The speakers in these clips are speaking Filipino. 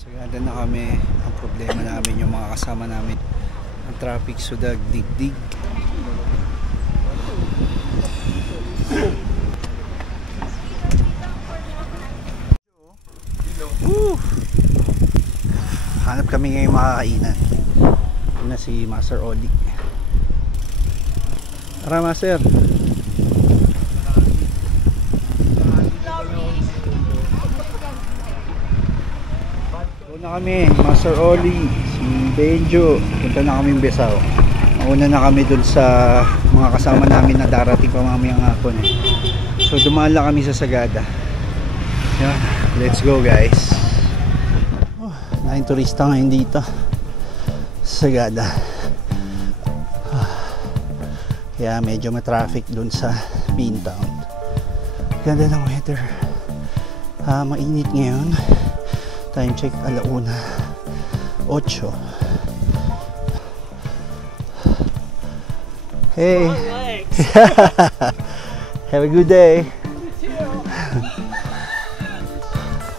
Sagada na kami. Ang problema namin yung mga kasama namin. Ang traffic sudag, digdig. Hanap kami ngayon makakainan. Ito na si Master Oli. Tara, Master. Doon na kami, Master Oli, si Benjo. Punta na kami Besao. Mauna na kami dun sa mga kasama namin na darating pa mamayang hapon eh. So dumaan lang kami sa Sagada. Yan, let's go guys. Naing turista ngayon dito Sagada. Kaya medyo ma-traffic dun sa Beantown. Ganda ng weather. Mainit ngayon. Time check 1:08. Hey. Have a good day.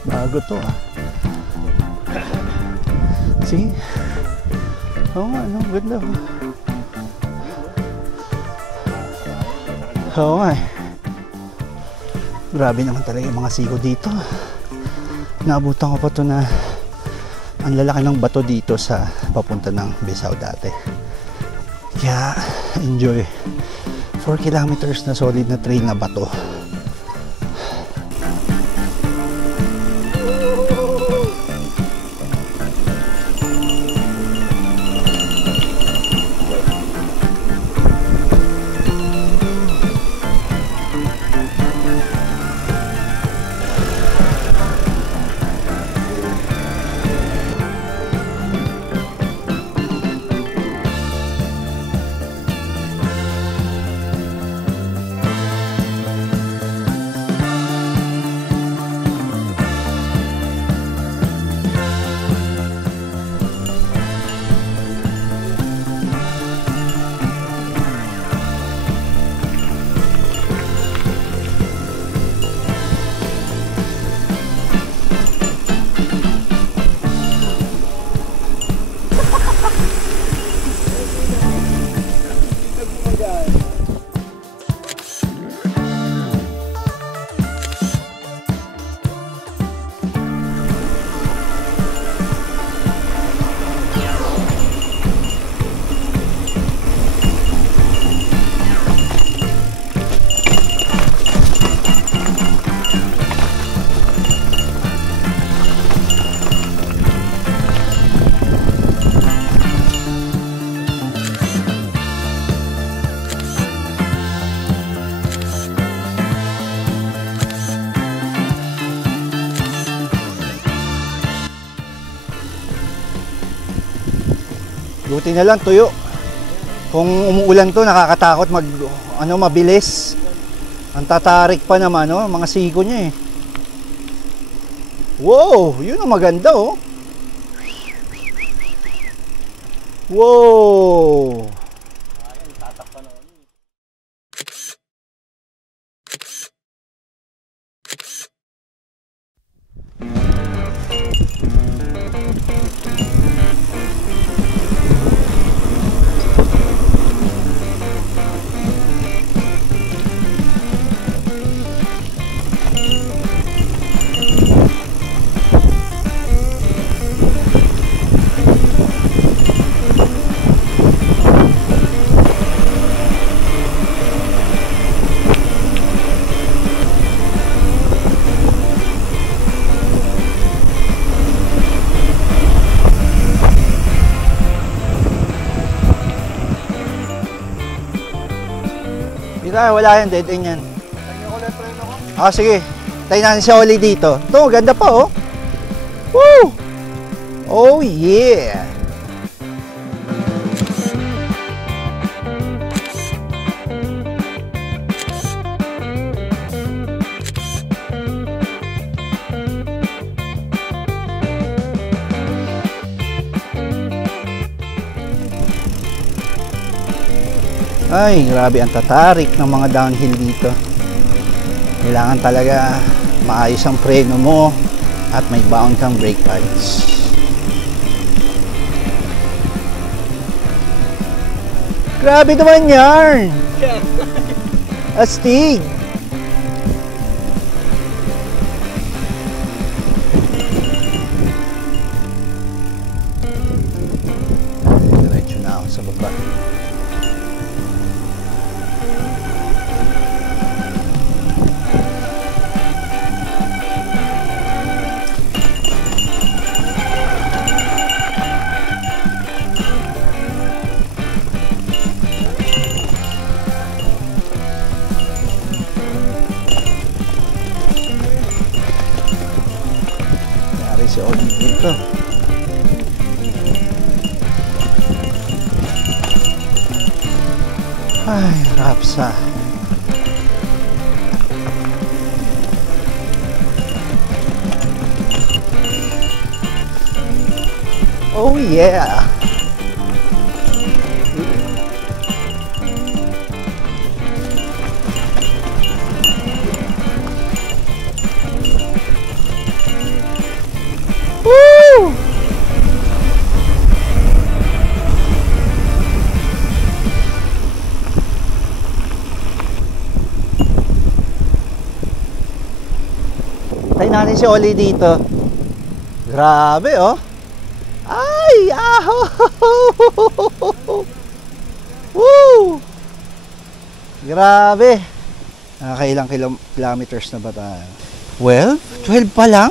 Bago to See? Oo nga, no? Ganda. Oo nga eh. Grabe naman talaga yung mga siko dito. Naabutan ko pa to na ang lalaki ng bato dito sa papunta ng Besao dati. Kaya enjoy. 4 kilometers na solid na trail na bato. Buti na lang tuyo. Kung umuulan to, nakakatakot mabilis. Ang tatarik pa naman, mga siko niya eh. Wow, yun ang maganda oh. Wow. Wala yan, dead end yan. Sige. Tayo natin si Oli dito. Ito, ganda pa oh. Woo! Oh yeah! Ay, grabe ang tatarik ng mga downhill dito. Kailangan talaga maayos ang preno mo, At may baon kang brake pads. Grabe naman yarn! Astig! Diretso na ako sa baba. Si Olive dito. Ay, rapsa. Oh yeah. Woo! Tayo natin si Oli dito. Grabe oh. Ay! Aho! Woo! Grabe. Nakakailang kilometers na ba tayo? 12? 12 pa lang?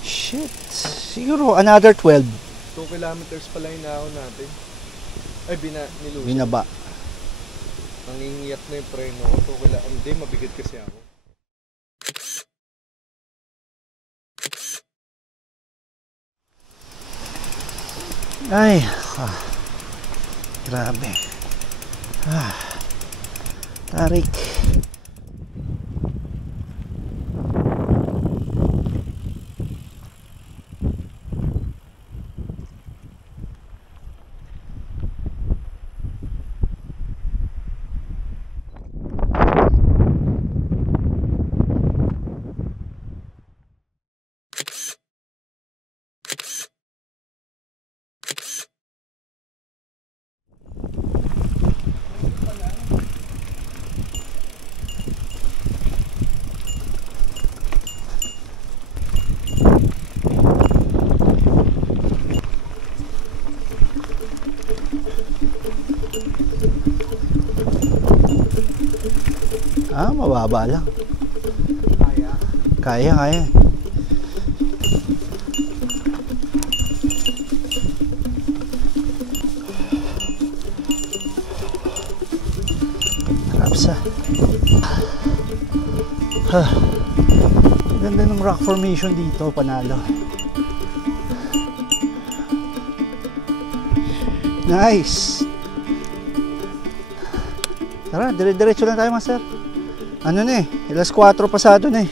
Shit. Siguro another 12. 2 kilometers pala yung naon natin. Ay, niluso. Binaba. Nangingiyat na yung preno ko. 2 kilometers. Hindi, mabigat kasi ako. Ay. Grabe. Tarik. Mababa lang. Kaya. Rapsa. Ganda ng rock formation dito, panalo. Nice. Tara, dire-diretso lang tayo, master. Ano na eh, alas 4 pasado na eh.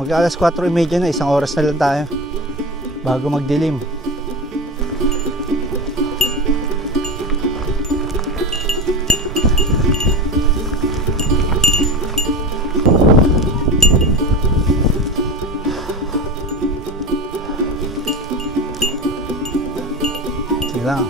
Mag-alas 4:30 na, 1 oras na lang tayo bago magdilim. Sige lang.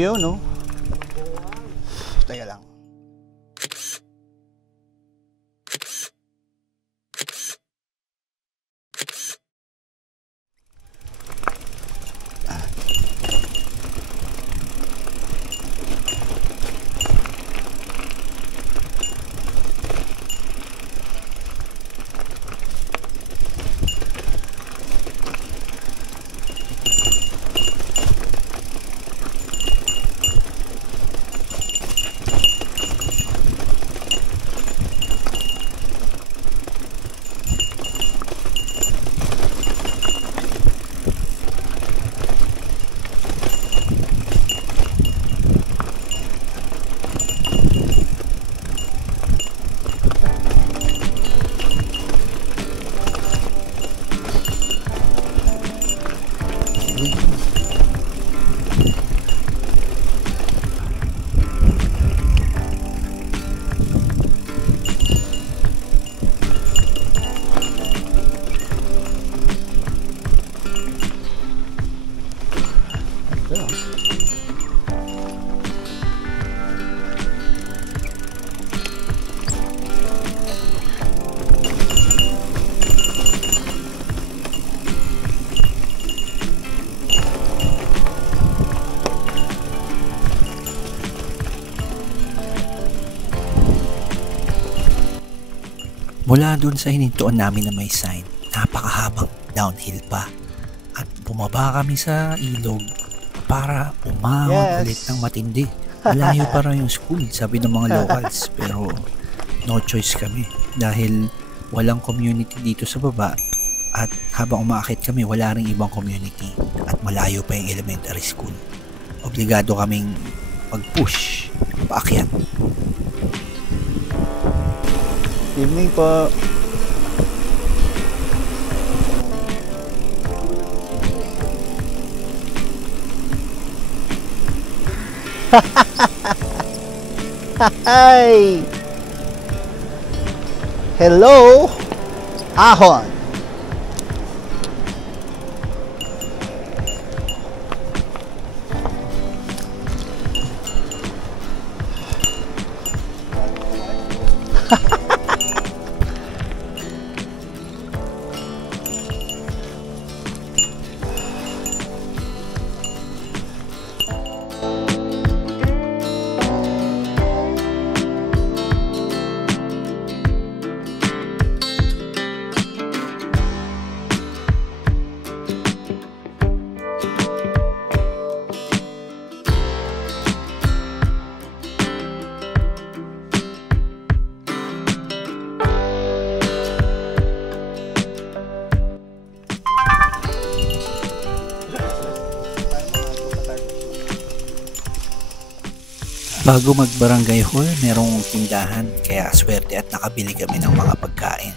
nyo yun, no? Teka lang. Mula doon sa hinintuan namin na may sign, napakahabang downhill pa. At bumaba kami sa ilog para umahon ulit ng matindi. Malayo pa raw yung school, sabi ng mga locals. Pero no choice kami dahil walang community dito sa baba. At habang umaakit kami, wala ring ibang community. At malayo pa yung elementary school. Obligado kaming mag-push, paakyat. Evening po. Hi. Hello. Ahon. Bago mag-barangay hall, merong tindahan kaya swerte at nakabili kami ng mga pagkain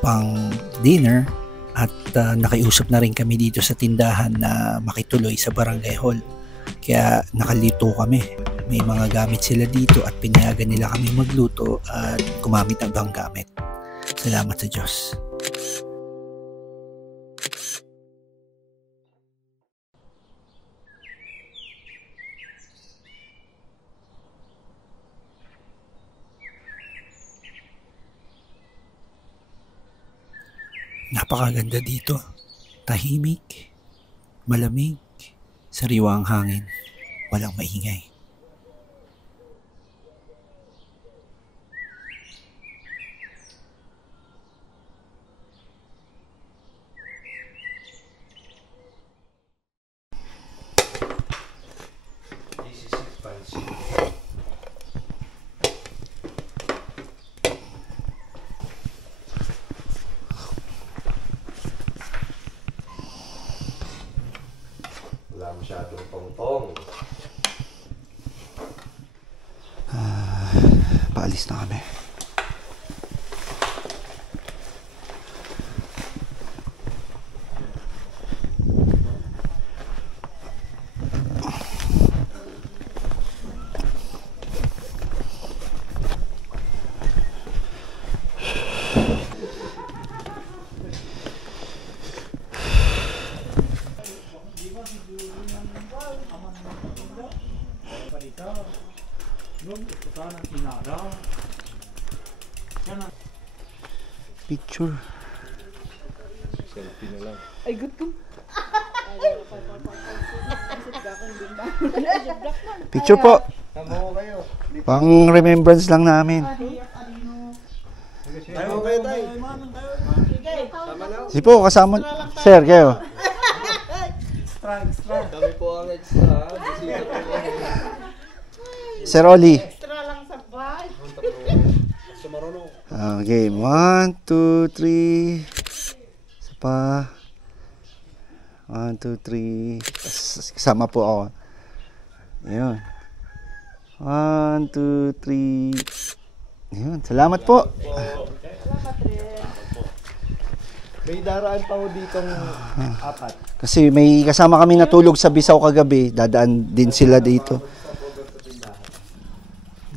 pang dinner at nakiusap na rin kami dito sa tindahan na makituloy sa barangay hall kaya nakalito kami. May mga gamit sila dito at pinayagan nila kami magluto at gumamit ng ibang gamit. Salamat sa Diyos. Napakaganda dito. Tahimik, malamig, sariwa ang hangin, walang maingay. Wala masyadong tong-tong. Paalis na kami. Picture. Selfie na lang. Ay, good ko. Picture po. Tama ko kayo. Pang remembrance lang namin. Tayo kayo tayo. Tama na. Si po, kasama. Sir, kayo. Kami po ang extra. Bisita po kami. Sir Oli. Extra lang sa bahay. Sumarunong. Okay, 1, 2, 3. Isa pa. 1, 2, 3. Kasama po ako. Ayun. 1, 2, 3. Ayun, salamat po. May daraan pa ho ditong apat. Kasi may kasama kami natulog sa Bisaw kagabi. Dadaan din sila dito.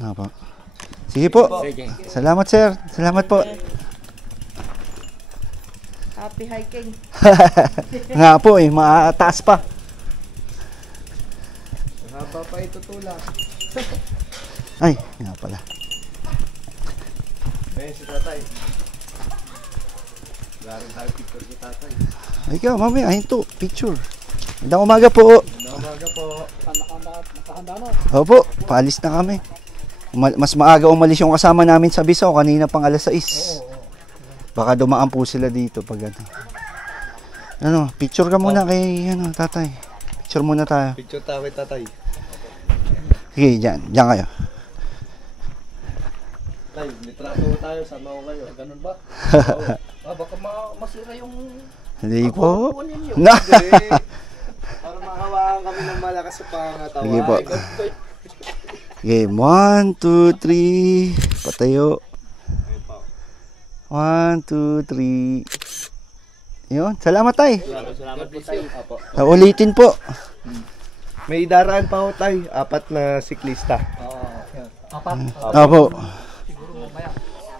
Apa. Sige po. Salamat sir. Salamat po. Happy hiking. Nga po eh, mataas pa. Haba pa ito tula. Ay, nga pala. Ayun si tatay. Galing tayo picture si tatay. Ay ka, mamaya, hinto. Picture. Magandang umaga po. Umaga po. Opo, paalis na kami. Mas maaga umalis yung kasama namin sa Bisaw. Kanina pang alas 6. Baka dumaan po sila dito pag ano. Ano, picture ka muna kay ano, tatay. Picture muna tayo. Picture tayo kay tatay. Sige, dyan kayo. Tay, litrato tayo. Sama ko kayo. Ganun ba? Baka masira yung Hindi po. kunin nyo. Na. Hindi. Para makawaan kami ng malakas sa pangatawan. Sige po. Game 1, 2, 3. Patayo. 1, 2, 3. Yun, salamat tay. Salamat po tayo. Apo. Ulitin po. May daraan pa ho tayo. Apat na siklista. Opo.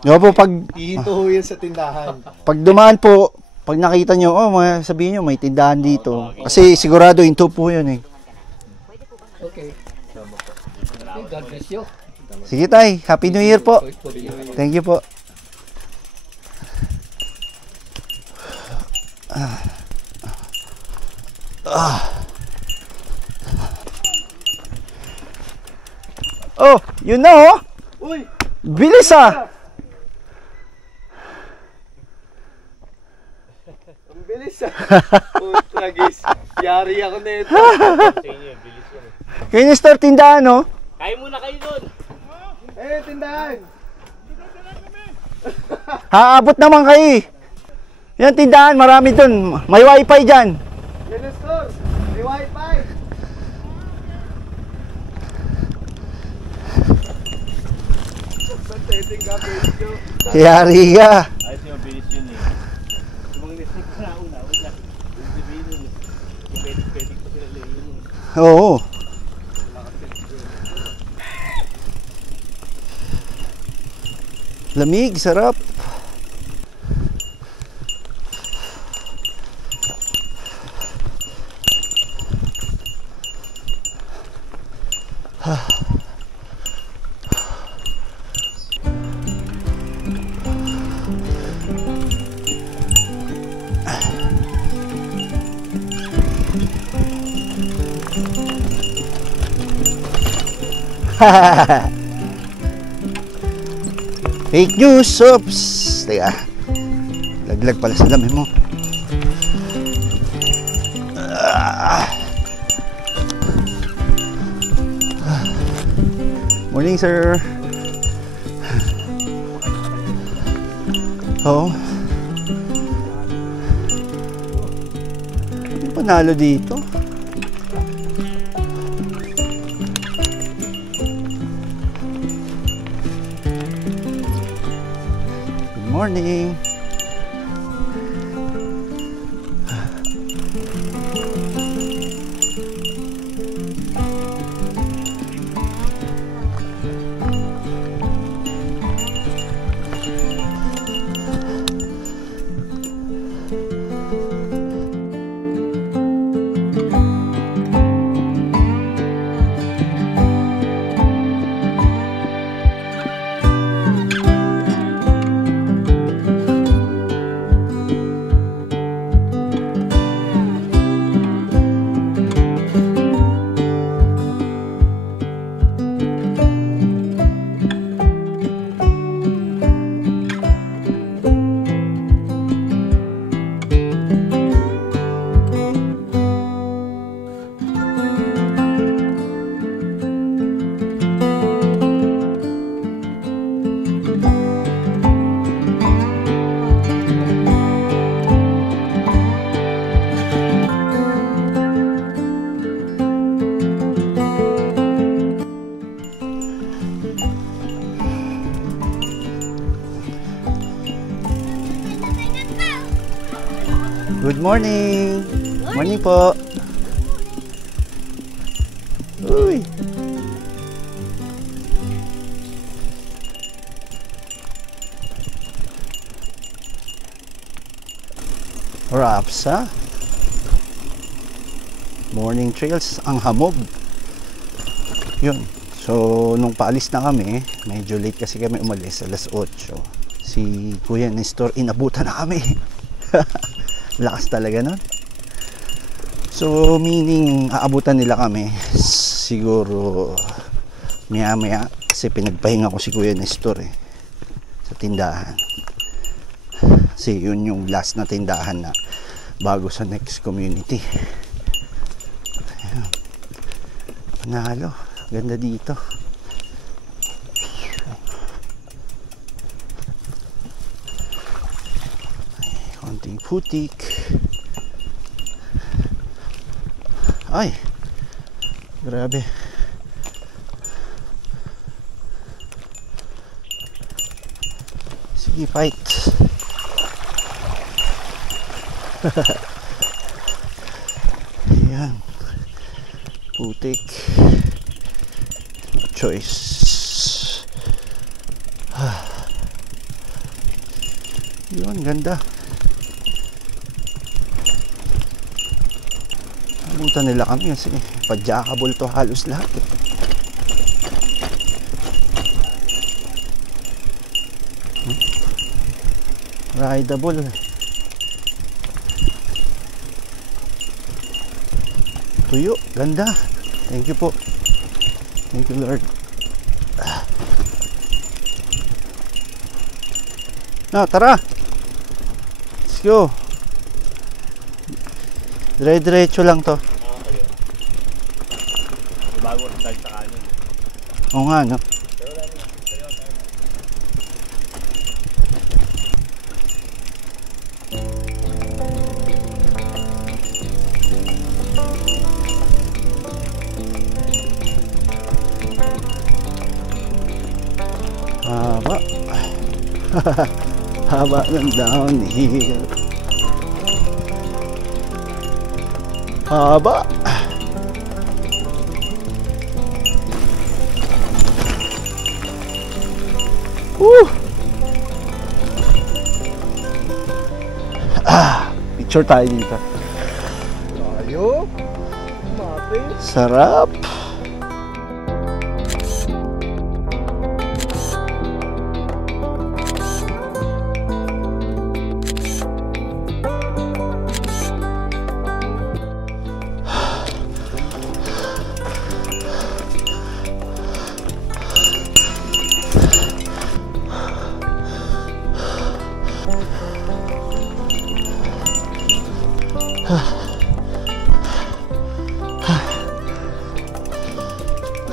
Opo, pag Ihinto ho yan sa tindahan. dumaan po, pag nakita nyo, sabihin nyo may tindahan dito. Kasi sigurado hinto po yun eh. Okay. God bless you. Sige tay, Happy New Year po. Thank you po. Oh, yun na oh. Uy! Bilis ah. Ang bilis ah. Putra guys. Yari ako na ito. Kayo ni Star tindahan oh. Kain muna kayo doon. Eh, tindahan. Haabot naman kayo eh. Yan tindahan, marami dun. May wifi dyan. Yan ang store. May wifi. Santeting ka, Pedro. Yari ka. Ayos yung bilis yun eh. Yung mga nesnik ko na una, wala. Yung sabihin nun, yung pwede pa sila yun. Oo. Lamig, sarap. Fake news, oops. Teka. Laglag pala sa dami mo. Morning, sir. Oh. Ano panalo dito? Morning. morning! Morning po! Uy! Raps, ha? Morning trails, ang hamog. Yun. So, nung paalis na kami, medyo late kasi kami umalis, alas 8. Si Kuya Nestor, inabutan na kami. Lakas talaga nun. So, meaning, aabutan nila kami siguro maya-maya kasi pinagpahinga ko si Kuya Nestor sa tindahan. Kasi yun yung last na tindahan na bago sa next community. Ayan. Panalo. Ganda dito. Ay, konting putik. Ay! Grabe. Sige, fight. Ayan. Putik. No choice. Yun, ganda. Abutan nila kami kasi pa-jackable to halos lahat Rideable. Tuyo, ganda. Thank you po. Thank you, Lord. Na, tara. Let's go. Dire-diretso lang to. Bago ang dahil sa kanin. Oo nga, no? Haba. Haba ng downhill. Haba. Picture tayo dito. Tayo. Mate. Sarap.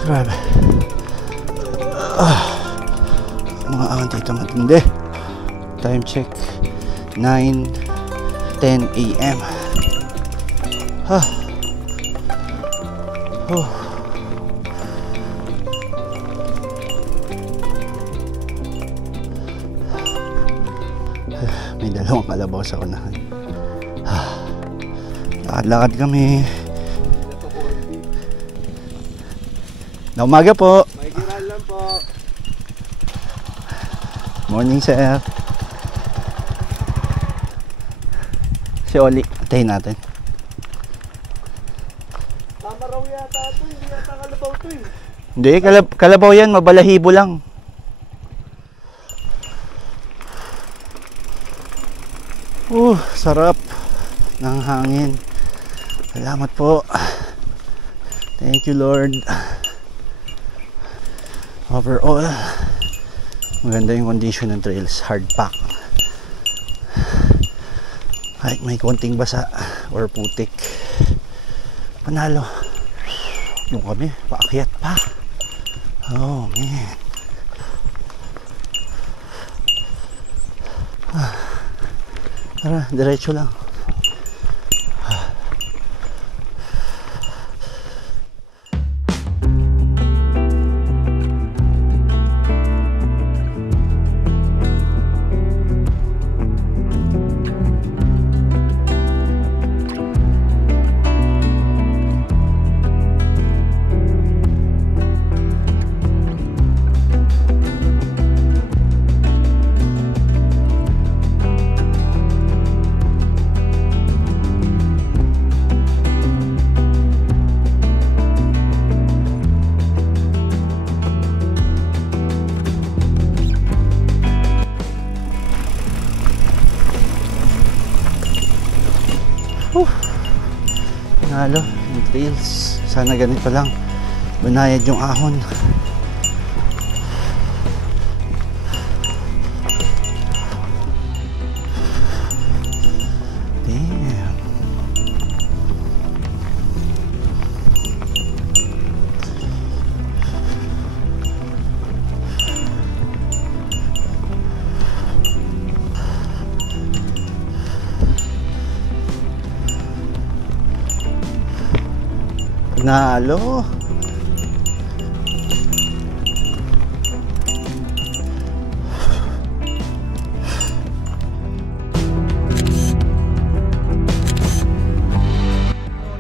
Grabe. Mga ahon dito matindi. Time check 9:10 AM. May dalawang kalabaw sa unahan. Lakad-lakad kami. Na umaga po. May giral lang po. Morning, sir. Si Oli, tayin natin. Tama raw yata ito. Hindi yata kalabaw ito eh. Hindi, kalabaw yan. Mabalahibo lang. Sarap ng hangin. Salamat po. Thank you, Lord. Overall, maganda yung condition ng trails. Hard pack. Kahit may konting basa or putik, panalo. Yung kami, paakyat pa. Oh, man. Tara, diretso lang. Nalo, yung trails. Sana ganito lang. Banayad yung ahon. Damn. Nalo.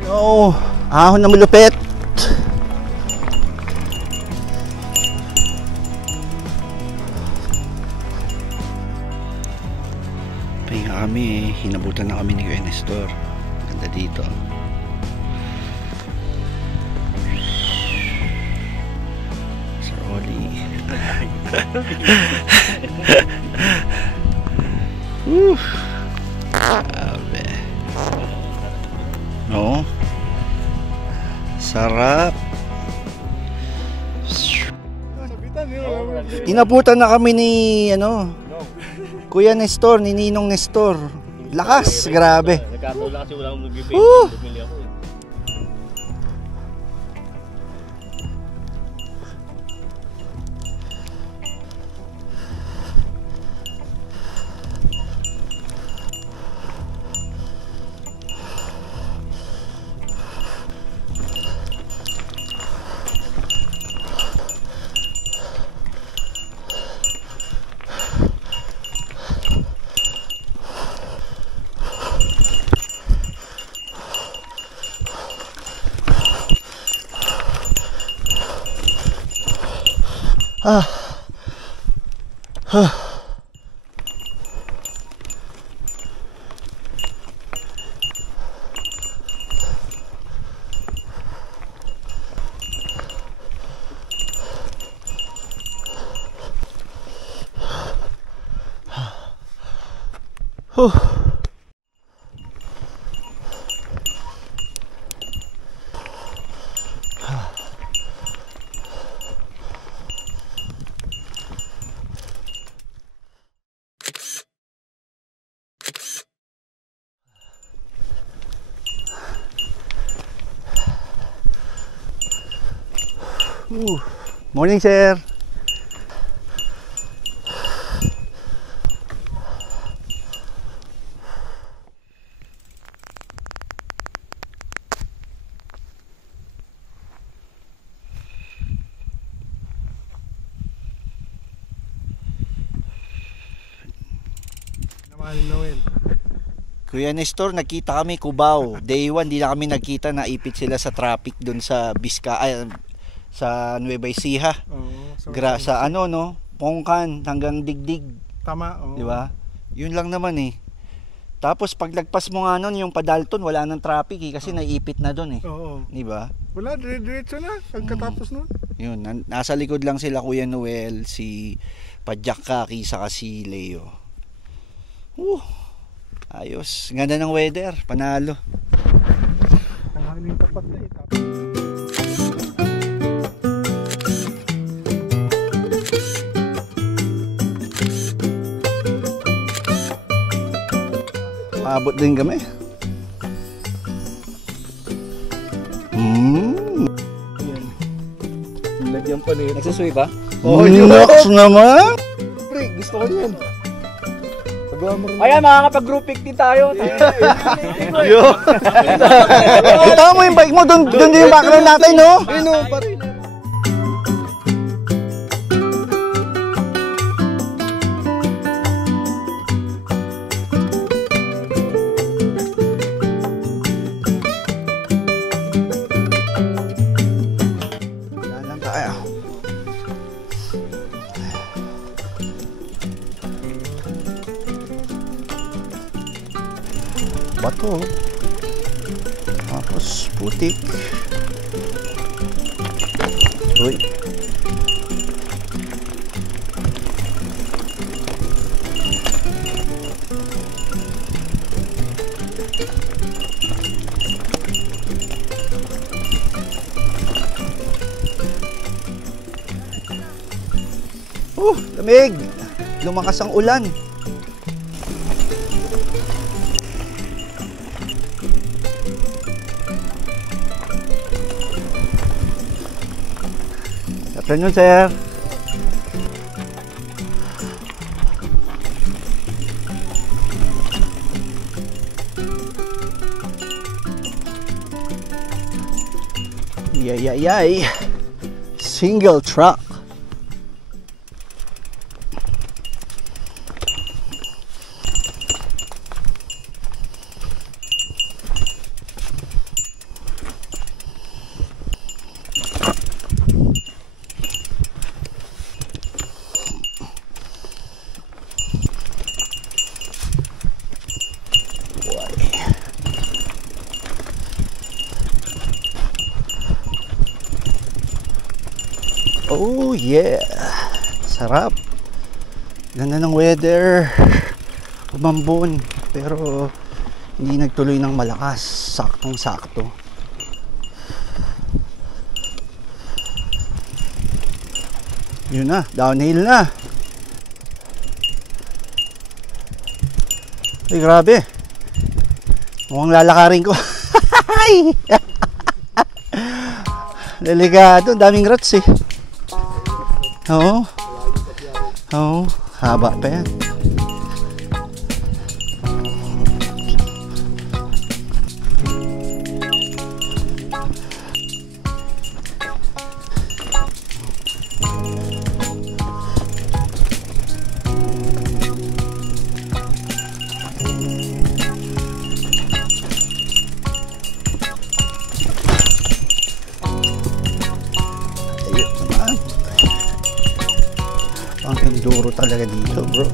No, ahon na malupit. Pahinga kami, hinabutan na kami ni Kuya Nestor. Ganda dito. Sir Oli. Grabe. No? Sarap. Inabutan na kami ni Kuya Nestor, ni Ninong Nestor. Lakas, grabe. Nagkatula kasi wala akong nagbibigay. Woo! Bumili ako eh. Morning, sir. Kuya Nestor, nakita kami Cubao. Day 1, di na kami nagkita, naipit sila sa traffic dun sa sa Nueva Ecija. Sa Pongkan hanggang Digdig. Tama, Di ba? Yun lang naman eh. Tapos paglagpas mo nga nun, yung Padalton, wala nang traffic eh, kasi naipit na dun eh. Oo. Di ba? Wala, diretso na. Pagkatapos nun. Yun, nasa likod lang sila Kuya Noel, si Padjak Kaki, saka si Leo. Ayos. Ganda ng weather. Panalo. Tanghali tapat na eh. Paabot din kami. Lagyan pa nito. Nagsusuwi ba? Nox naman. Pre, gusto ko yan. Ayan, makakapag-group pic din tayo. Yo. Kita mo yung bike mo, doon din yung background natin, no? pare. Yan lang tayo. Bato. Tapos putik. Uy. Lamig! Lumakas ang ulan. Afternoon, sir. Yay. Single truck. Oh yeah, sarap. Ganda ng weather, umambon, pero hindi nagtuloy ng malakas. Saktong sakto. Yun na, downhill na. Ay grabe, mukhang lalakarin ko. Delikado, daming rats eh. Oo. Oo. Haba pa yan. Ayun naman. Ang enduro talaga dito, bro.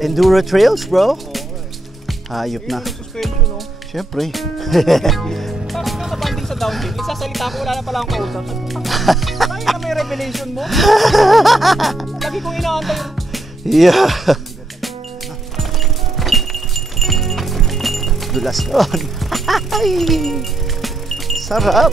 Enduro trails, bro. Hayop na. Suspension, no? Siyempre. Parang kakabanding sa downhill. Isasalita ko, wala na pala akong kausap. Kaya na may revelation mo. Lagi kong inaantay yung... Yeah. Dulas yun. Sarap.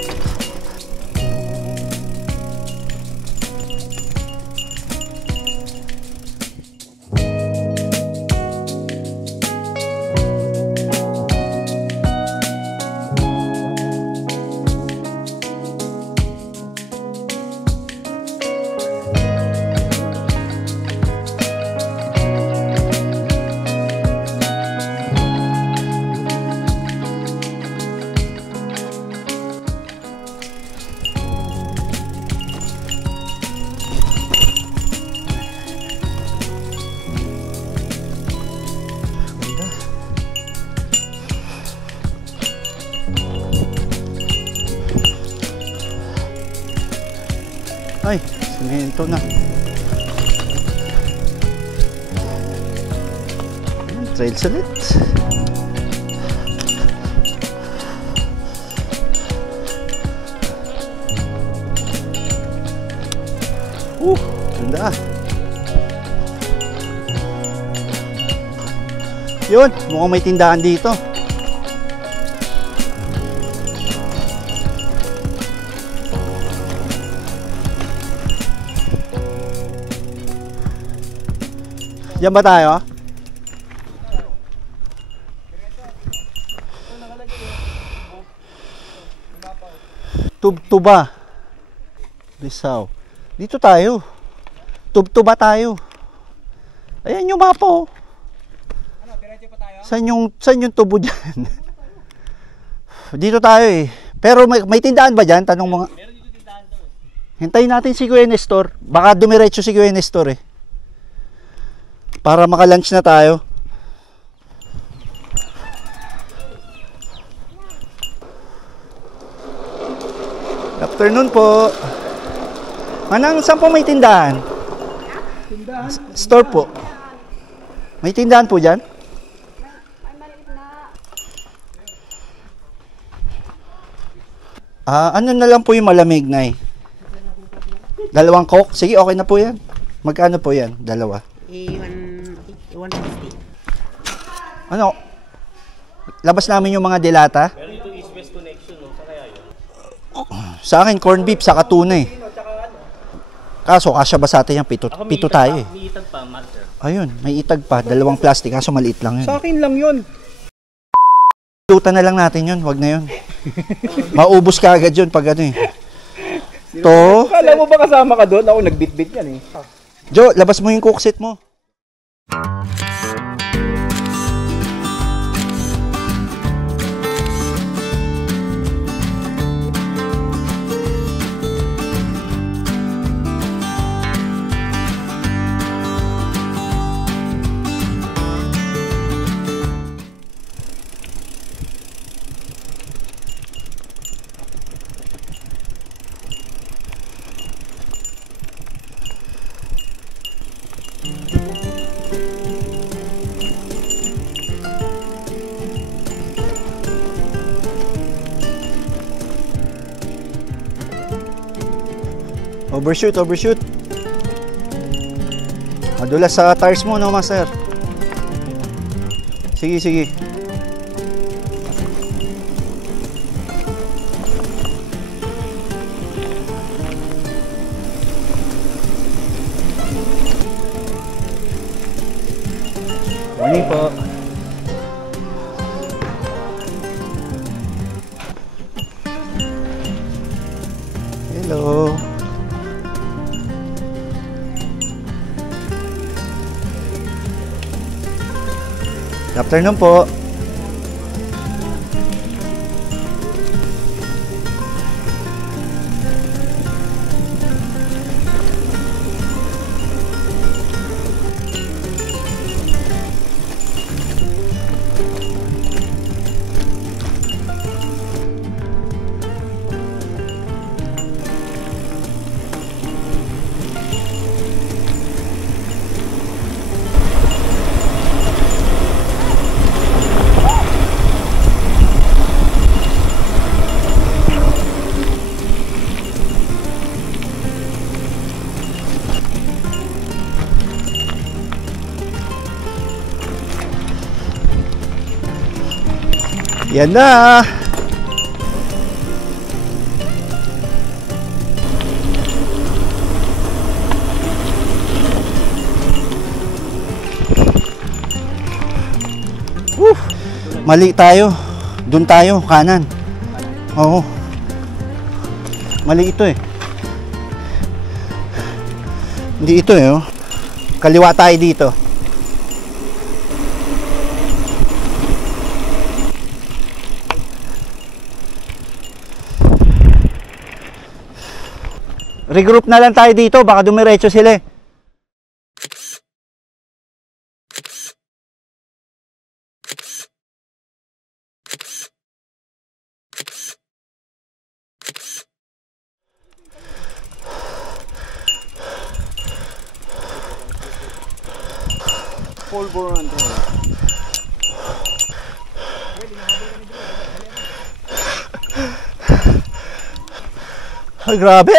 Ay, semento na. Trails ulit. Ganda. Yun, mukhang may tindahan dito. Diyan ba tayo? Tubtuba. Rizal. Dito tayo. Tubtuba tayo. Ayan yung mapa oh. Ano, diretso pa tayo? Saan yung tubo dyan? Dito tayo eh. Pero may tindahan ba dyan? Tanong mga. Meron dito tindahan to eh. Hintayin natin si Kuya Nestor. Baka dumiretso si Kuya Nestor eh. Para maka-lunch na tayo. Afternoon po. Manang, saan po may tindahan? Tindahan? Store po. May tindahan po dyan? Ay, maliit na. Ano na lang po yung malamig, Nay? 2 Coke? Sige, okay na po yan. Magkano po yan? 2? 150. Ano? Labas namin yung mga delata. Pero ito east-west connection, no? Sa kaya yun? Sa akin, corn beef, saka tuna eh. Kaso, kasya ba sa atin yan? Pito tayo eh. May itag pa, master. Ayun, may itag pa. 2 plastic. Kaso maliit lang yun. Sa akin lang yun. Lutan na lang natin yun. Wag na yun. Maubos ka agad yun pag ano eh. To. Kala mo ba kasama ka doon? Ako nagbitbit yan eh. Jo, labas mo yung cookset mo. Overshoot. Madulas sa tires mo, no, master? Sige. Morning po. Hello. Good afternoon po. Yan na. Mali tayo. Doon tayo, kanan. Oo. Mali ito eh. Hindi ito eh. Oh. Kaliwa tayo dito. Regroup na lang tayo dito, baka dumiretso sila eh. Polvoron to. Ay, grabe.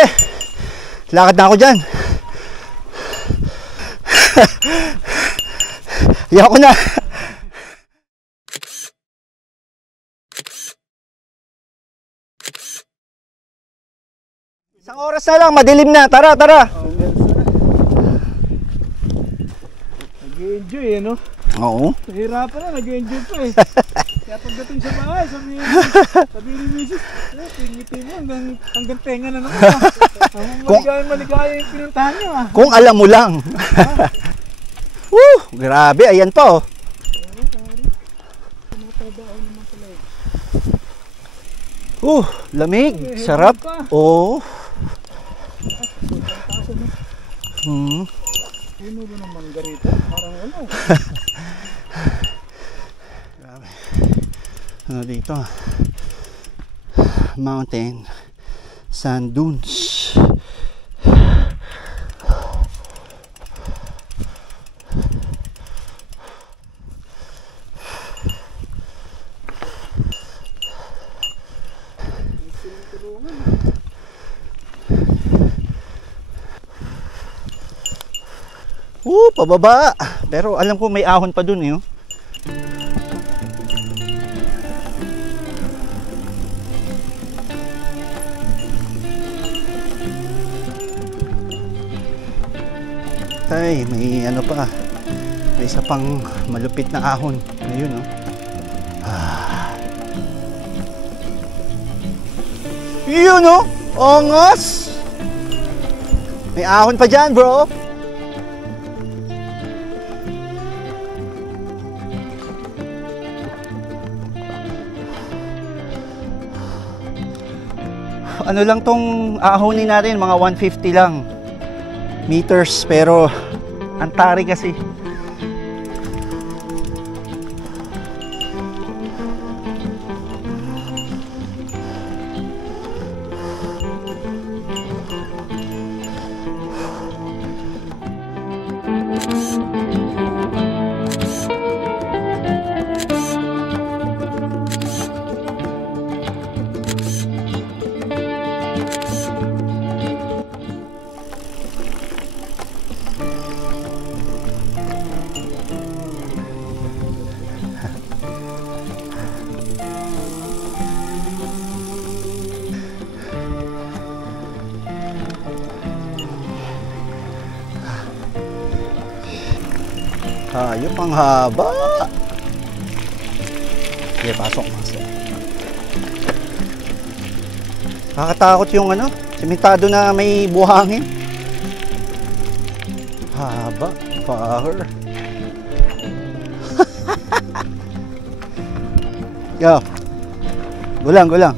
Lakad na ako dyan. Iyak ko na. Isang oras na lang, madilim na. Tara. Nag-enjoy eh, no? Oo. Nahirapan na, nag-enjoy pa eh. Kaya pagdating sa bahay, sabi ni Mrs. Pingiti mo hanggang tenga na naman. Maligaya yung pinuntahan niyo ah. Kung alam mo lang. Grabe, ayan pa oh. Lamig, sarap. Oo. Puno ba ng manggarita? Parang ano. Grabe. Ano dito? Mountain sand dunes. Pababa. Pero alam ko may ahon pa dun eh. Oh. Tay, may ano pa. May isa pang malupit na ahon. Ayun, oh. Yun, oh. Ongos. May ahon pa dyan, bro. Ano lang tong ahonin natin, mga 150 lang meters, pero ang tari kasi. Hayop ang haba. Sige, pasok. Nakakatakot yung ano, simentado na may buhangin. Haba, power. Yo. Gulang.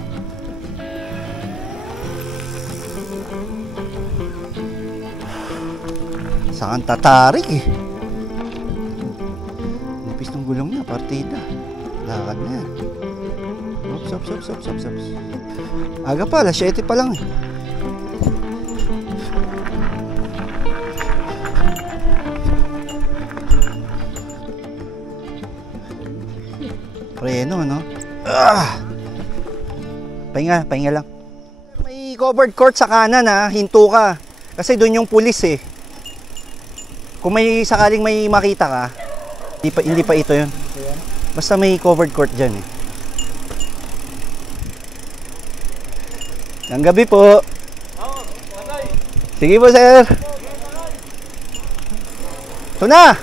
Saan tatarik eh. Nipis ng gulong niya, partida. Lakad na yan. Ops. Aga pa, alas 7 pa lang eh. Preno, no? Pahinga lang. May covered court sa kanan ha, hinto ka. Kasi doon yung pulis eh. Kung may sakaling may makita ka, hindi pa ito yun. Basta may covered court dyan eh. Ang gabi po. Sige po, sir. Ito na.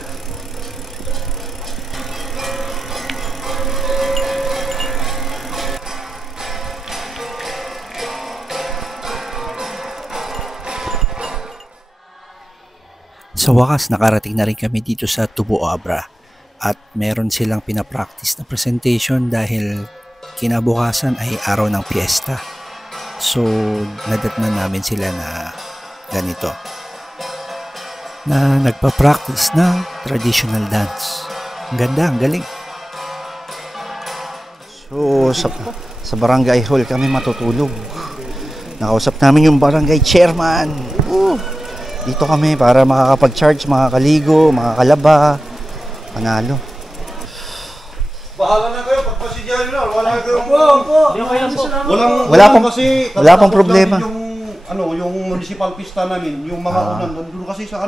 Sa wakas, nakarating na rin kami dito sa Tubo Abra at meron silang pinapractice na presentation dahil kinabukasan ay araw ng piyesta. So, nadatnan namin sila na ganito, na nagpa-practice ng traditional dance. Ang ganda, ang galing. So, sa barangay hall kami matutulog. Nakausap namin yung barangay chairman. Dito kami para makakapag-charge, makakaligo, makakalaba. Panalo. Bahala na kayo, pagpasidyahan nyo na. Wala kayong... Wala pang problema. Yung municipal pista namin, yung mga unan, nandun kasi sa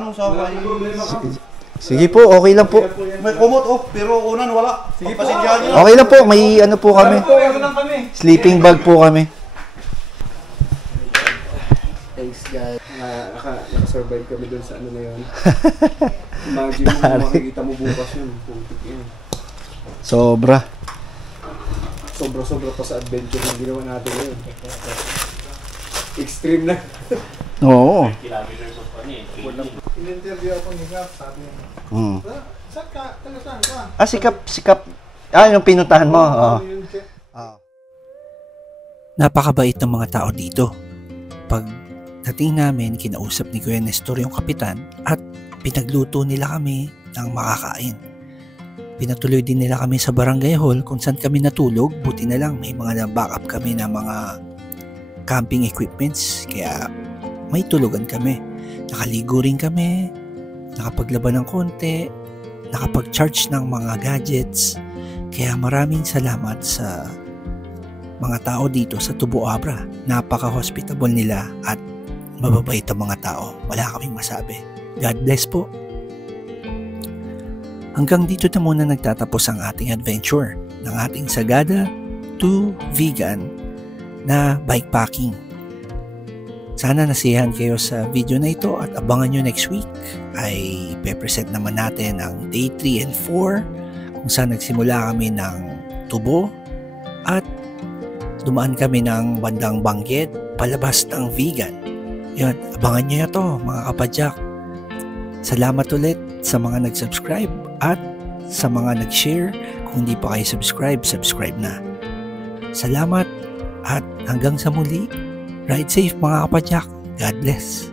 Sige po, okay lang po. may kumot, pero unan wala. Pagpasidyahan nyo na. Okay lang po, may ano po kami. Sleeping bag po kami. Thanks guys. Nakasurvive kami dun sa ano na yun. Imagine mo, makikita mo bukas yun. Putik yun. Sobra pa sa adventure na ginawa natin ngayon. Extreme na. Oo. Kilometers of ano eh. In-interview ako ni Gap, sabi niya, saan ka? Taga-saan ka? Sikap. Yung pinuntahan mo. Napakabait ng mga tao dito. Pag dating namin, kinausap ni Kuya Nestor yung kapitan at pinagluto nila kami ng makakain. Pinatuloy din nila kami sa barangay hall kung saan kami natulog. Buti na lang may mga backup kami na mga camping equipments. Kaya may tulugan kami. Nakaligo rin kami. Nakapaglaban ng konti. Nakapag-charge ng mga gadgets. Kaya maraming salamat sa mga tao dito sa Tubo Abra. Napaka-hospitable nila at mababait ang mga tao. Wala kaming masabi. God bless po. Hanggang dito na muna nagtatapos ang ating adventure ng ating Sagada to Vigan na bikepacking. Sana nasiyahan kayo sa video na ito at abangan nyo next week ay pe-present naman natin ang day 3 and 4 kung saan nagsimula kami ng Tubo at dumaan kami ng bandang Bangged palabas ng Vegan. Yun, abangan nyo ito mga kapadyak. Salamat ulit sa mga nag-subscribe at sa mga nag-share. Kung hindi pa kayo subscribe na. Salamat at hanggang sa muli. Ride safe mga kapadyak. God bless.